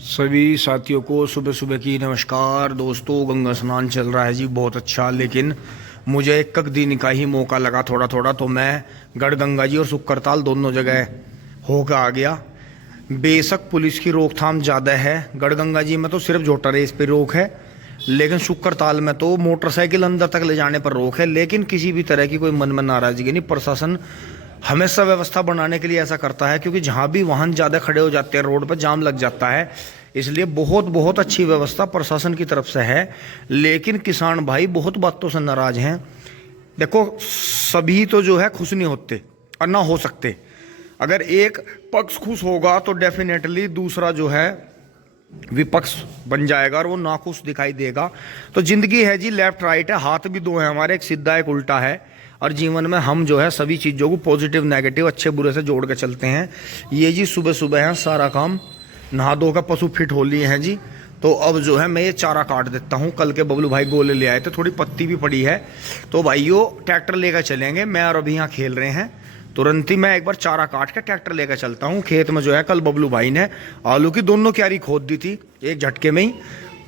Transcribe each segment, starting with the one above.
सभी साथियों को सुबह सुबह की नमस्कार। दोस्तों, गंगा स्नान चल रहा है जी, बहुत अच्छा। लेकिन मुझे एक दिन का ही मौका लगा थोड़ा थोड़ा, तो मैं गढ़गंगा जी और शुक्रताल दोनों जगह होकर आ गया। बेशक पुलिस की रोकथाम ज़्यादा है, गढ़गंगा जी में तो सिर्फ जोटर रेस पे रोक है, लेकिन शुक्रताल में तो मोटरसाइकिल अंदर तक ले जाने पर रोक है। लेकिन किसी भी तरह की कोई मन में नाराजगी नहीं। प्रशासन हमेशा व्यवस्था बनाने के लिए ऐसा करता है, क्योंकि जहाँ भी वाहन ज़्यादा खड़े हो जाते हैं रोड पर जाम लग जाता है, इसलिए बहुत बहुत अच्छी व्यवस्था प्रशासन की तरफ से है। लेकिन किसान भाई बहुत बातों से नाराज हैं। देखो, सभी तो जो है खुश नहीं होते और ना हो सकते। अगर एक पक्ष खुश होगा तो डेफिनेटली दूसरा जो है विपक्ष बन जाएगा और वो नाखुश दिखाई देगा। तो जिंदगी है जी, लेफ्ट राइट है, हाथ भी दो है हमारे, एक सीधा एक उल्टा है। और जीवन में हम जो है सभी चीज़ों को पॉजिटिव नेगेटिव अच्छे बुरे से जोड़ के चलते हैं। ये जी सुबह सुबह है, सारा काम नहा धो का पशु फिट हो लिए हैं जी। तो अब जो है मैं ये चारा काट देता हूँ। कल के बबलू भाई गोले ले आए थे, थोड़ी पत्ती भी पड़ी है, तो भाइयों ट्रैक्टर लेकर चलेंगे। मैं और अभी यहाँ खेल रहे हैं, तुरंत ही मैं एक बार चारा काट के ट्रैक्टर लेकर चलता हूँ। खेत में जो है कल बबलू भाई ने आलू की दोनों क्यारी खोद दी थी, एक झटके में ही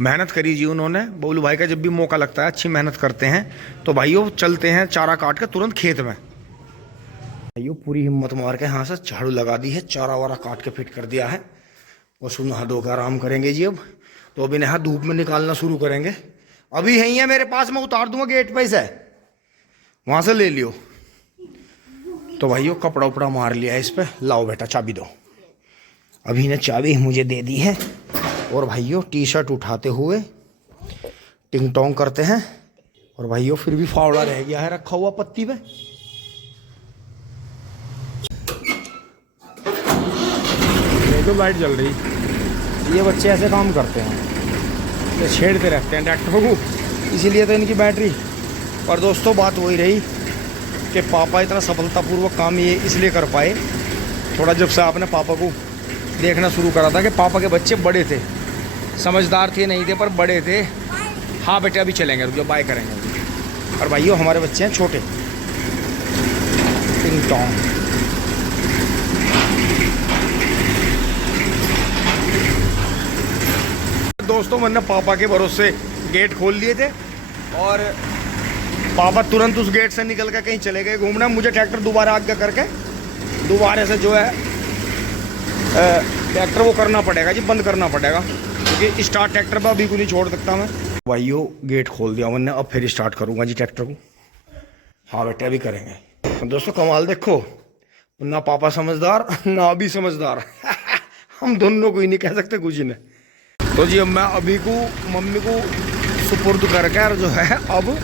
मेहनत करी जी उन्होंने। बबलू भाई का जब भी मौका लगता है अच्छी मेहनत करते हैं। तो भाइयों चलते हैं चारा काट के तुरंत खेत में। भाइयों पूरी हिम्मत मार के यहाँ से झाड़ू लगा दी है, चारा वारा काट के फिट कर दिया है। पशु नहा धो कर आराम करेंगे जी। अब तो अभी नहा धूप में निकालना शुरू करेंगे। अभी यही है मेरे पास, मैं उतार दूंगा गेट पे से, वहां से ले लियो। तो भाइयों कपड़ा उपड़ा मार लिया है इस पे। लाओ बेटा चाबी दो। अभी ने चाबी मुझे दे दी है। और भाइयों टी शर्ट उठाते हुए टिंग टोंग करते हैं। और भाइयों फिर भी फावड़ा रह गया है रखा हुआ पत्ती पे। तो लाइट जल रही। ये बच्चे ऐसे काम करते हैं, ये छेड़ते रहते हैं ट्रैक्टर को, इसीलिए तो इनकी बैटरी। पर दोस्तों बात वही रही कि पापा इतना सफलतापूर्वक काम ये इसलिए कर पाए, थोड़ा जब से आपने पापा को देखना शुरू करा था कि पापा के बच्चे बड़े थे, समझदार थे नहीं थे पर बड़े थे। हाँ बेटे अभी चलेंगे, रुक जाओ, बाय करेंगे। और भाइयों हमारे बच्चे हैं छोटे। टिंग टोंग। दोस्तों मैंने पापा के भरोसे गेट खोल लिए थे और पापा तुरंत उस गेट से निकल कर कहीं चले गए घूमना। मुझे ट्रैक्टर दोबारा आगे करके दोबारा से जो है ट्रैक्टर वो करना पड़ेगा जी, बंद करना पड़ेगा, क्योंकि स्टार्ट ट्रैक्टर पर अभी को नहीं छोड़ सकता मैं। भाइयों गेट खोल दिया मैंने, अब फिर स्टार्ट करूँगा जी ट्रैक्टर को। हाँ बेटे अभी करेंगे। दोस्तों कमाल देखो, ना पापा समझदार ना अभी समझदार हम दोनों को ही नहीं कह सकते कुछ ने। तो जी अब मैं अभी को मम्मी को सुपुर्द करके और जो है अब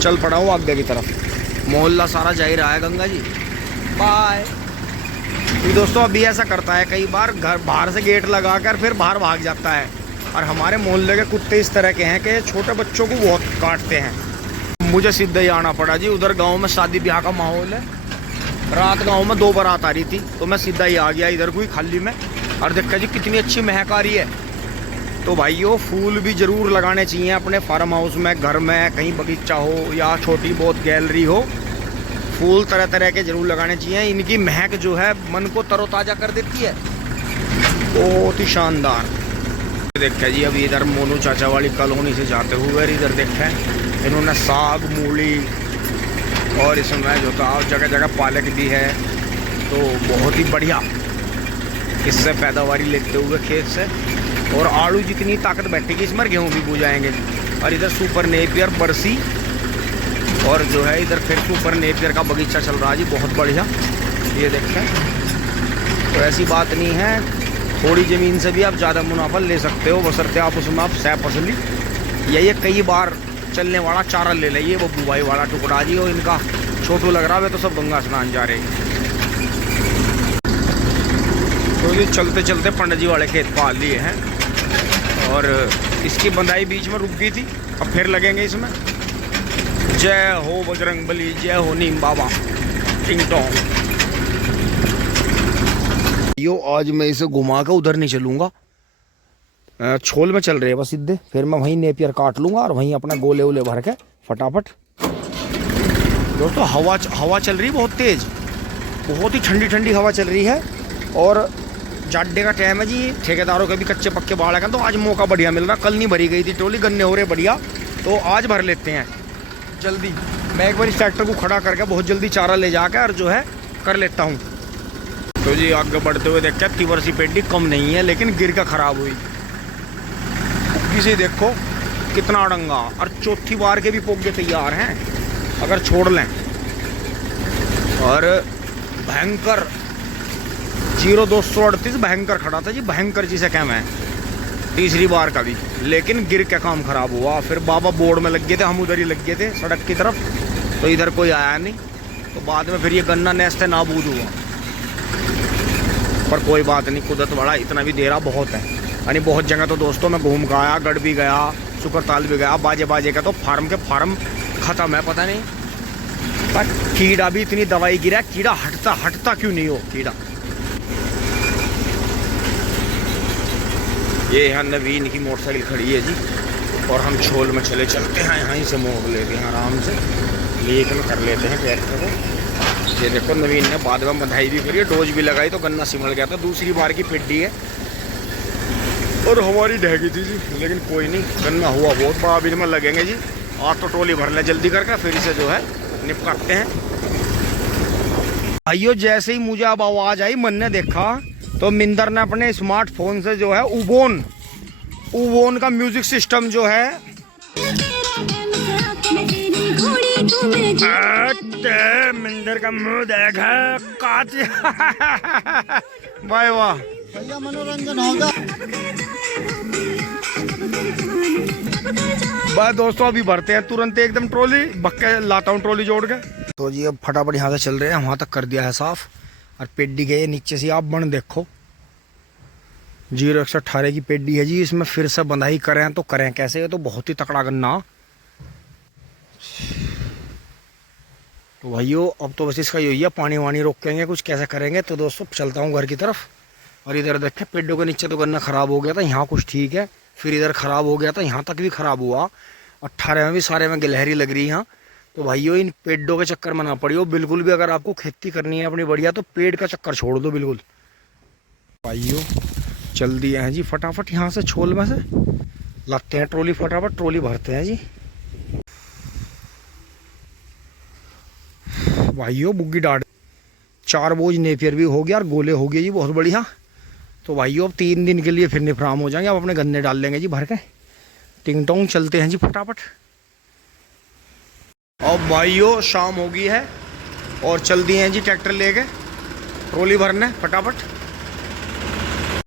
चल पड़ा हूँ आगे की तरफ। मोहल्ला सारा जा ही रहा है गंगा जी, बाय। तो दोस्तों अभी ऐसा करता है कई बार, घर बाहर से गेट लगा कर फिर बाहर भाग जाता है। और हमारे मोहल्ले के कुत्ते इस तरह के हैं कि छोटे बच्चों को बहुत काटते हैं। मुझे सीधा ही आना पड़ा जी, उधर गाँव में शादी ब्याह का माहौल है। रात गाँव में 2 बारात आ रही थी, तो मैं सीधा ही आ गया इधर को ही खाली में। और देखा जी कितनी अच्छी महक आ रही है। तो भाइयों फूल भी ज़रूर लगाने चाहिए अपने फार्म हाउस में, घर में, कहीं बगीचा हो या छोटी बहुत गैलरी हो, फूल तरह तरह के ज़रूर लगाने चाहिए। इनकी महक जो है मन को तरोताज़ा कर देती है, बहुत ही शानदार। देखा जी अभी इधर मोनू चाचा वाली कॉलोनी से जाते हुए इधर देखा है इन्होंने साग मूली और इसमें जो था जगह जगह पालक भी है। तो बहुत ही बढ़िया इससे पैदावारी लेते हुए खेत से। और आलू जितनी ताकत बैठेगी इसमें गेहूँ भी बो जाएंगे। और इधर सुपर नेपियर बरसी और जो है इधर फिर सुपर नेपियर का बगीचा चल रहा है जी, बहुत बढ़िया। ये देखें, तो ऐसी बात नहीं है, थोड़ी ज़मीन से भी आप ज़्यादा मुनाफा ले सकते हो, बशर्ते आप उसमें आप सह फसली या ये कई बार चलने वाला चारा ले लें। वो बुआई वाला टुकड़ा जी, और इनका छोटू लग रहा है तो सब गंगा स्नान जा रहे हैं। तो ये चलते चलते पंडित जी वाले खेत पाल लिए हैं और इसकी बंधाई बीच में रुक गई थी, अब फिर लगेंगे इसमें। जय हो बजरंगबली, जय हो नीम बाबा, टिंग टोंग। यो आज मैं इसे घुमा के उधर नहीं चलूँगा, छोल में चल रहे हैं बस सीधे। फिर मैं वहीं नेपियर काट लूँगा और वहीं अपना गोले वोले भर के फटाफट। दोस्तों हवा चल रही है बहुत तेज़, बहुत ही ठंडी ठंडी हवा चल रही है। और जाड्डे का टाइम है जी, ठेकेदारों के भी कच्चे पक्के बाढ़ है, तो आज मौका बढ़िया मिल रहा। कल नहीं भरी गई थी ट्रॉली, गन्ने हो रहे बढ़िया, तो आज भर लेते हैं जल्दी। मैं एक बार इस ट्रैक्टर को खड़ा करके बहुत जल्दी चारा ले जाकर और जो है कर लेता हूँ। तो जी आगे बढ़ते हुए देखते हैं, तीवर सी पेटी कम नहीं है लेकिन गिर का खराब हुई। किसी देखो कितना अड़ंगा, और चौथी बार के भी पोगे तैयार हैं अगर छोड़ लें। और भयंकर 0238 भयंकर खड़ा था जी, भयंकर जिसे कह मैं, तीसरी बार का भी, लेकिन गिर के काम खराब हुआ। फिर बाबा बोर्ड में लग गए थे, हम उधर ही लग गए थे सड़क की तरफ, तो इधर कोई आया नहीं। तो बाद में फिर ये गन्ना नेस्ते नाबूद हुआ, पर कोई बात नहीं, कुदरत बड़ा, इतना भी देरा बहुत है। यानी बहुत जगह तो दोस्तों मैं घूम के आया, गढ़ भी गया, सुकरताल भी गया, बाजे बाजे का तो फार्म के फार्म ख़त्म है, पता नहीं पर कीड़ा भी इतनी दवाई गिरा, कीड़ा हटता क्यों नहीं हो कीड़ा। ये यहाँ नवीन की मोटरसाइकिल खड़ी है जी, और हम छोल में चले चलते हैं, यहीं से मोड़ लेते हैं आराम से, लेकिन कर लेते हैं ट्रैक्टर को। ये देखो नवीन ने बाद में बधाई भी करी, डोज भी लगाई, तो गन्ना सिमल गया था। दूसरी बार की पिड्डी है और हमारी ढह गई थी जी, लेकिन कोई नहीं, गन्ना हुआ बहुत बड़ा, अभी में लगेंगे जी। आज तो ट्रॉली भर ले जल्दी करके, फिर इसे जो है निपटाते हैं। भाइयों जैसे ही मुझे अब आवाज़ आई, मन ने देखा तो मिंदर ने अपने स्मार्टफोन से जो है उबोन का म्यूजिक सिस्टम जो है, मिंदर का मुंह देखा काट वाह वाह, भैया मनोरंजन होगा। बस दोस्तों अभी भरते हैं तुरंत एकदम ट्रॉली, बक्के लाता हूँ ट्रॉली जोड़ के। तो जी अब फटाफट यहाँ से चल रहे हैं, वहाँ तक कर दिया है साफ, और पेड्डी गए नीचे से, आप बन देखो 0118 की पेड्डी है जी। इसमें फिर से बंधाई करें तो करें कैसे, ये तो बहुत ही तकड़ा गन्ना। तो भाइयों अब तो बस इसका यही है, पानी वानी रोकेंगे, कुछ कैसे करेंगे। तो दोस्तों चलता हूँ घर की तरफ, और इधर देखें पेड्डों के नीचे तो गन्ना ख़राब हो गया था, यहाँ कुछ ठीक है, फिर इधर ख़राब हो गया था, यहाँ तक भी ख़राब हुआ, 18 में भी सारे में गिलहरी लग रही है यहाँ। तो भाइयों इन पेड्डों के चक्कर में ना पड़ियो बिल्कुल भी, अगर आपको खेती करनी है अपनी बढ़िया, तो पेड़ का चक्कर छोड़ दो बिल्कुल। भाइयों चल दिए हैं जी फटाफट, यहाँ से छोल में से लाते हैं ट्रॉली, फटाफट ट्रॉली भरते हैं जी। भाइयों बुग्गी डाट 4 बोझ नेपियर भी हो गया, और गोले हो गए जी बहुत बढ़िया। तो भाइयों अब 3 दिन के लिए फिर निफ्राम हो जाएंगे, अब अपने गन्ने डाल लेंगे जी भर के, टिंग टोंग चलते हैं जी फटाफट। अब भाइयों शाम हो गई है, और चल दिए हैं जी ट्रैक्टर लेके ट्रॉली भरने फटाफट।